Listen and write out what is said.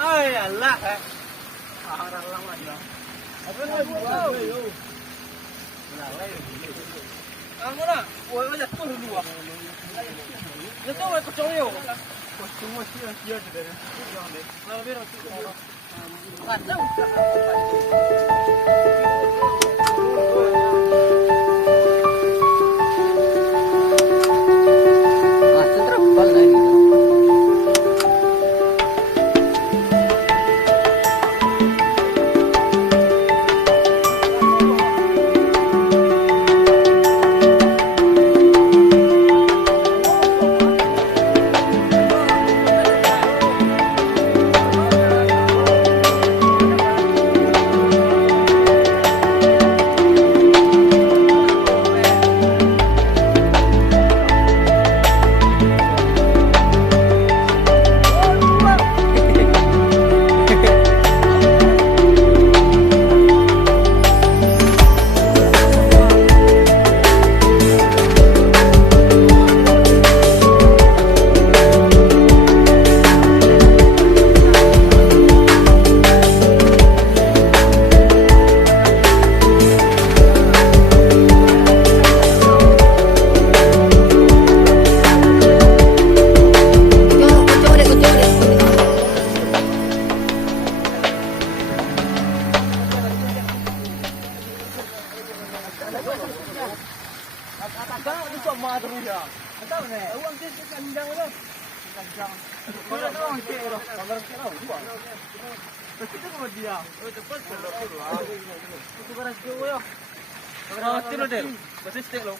Ay, Allah. Arang lama ya. Apa lagi? Kamu nak,我jatuh dulu ah. Jatuh aku kacau yo. Semua sia sudah. Kalau biar aku. Kadang. Tiro del, basta stelo.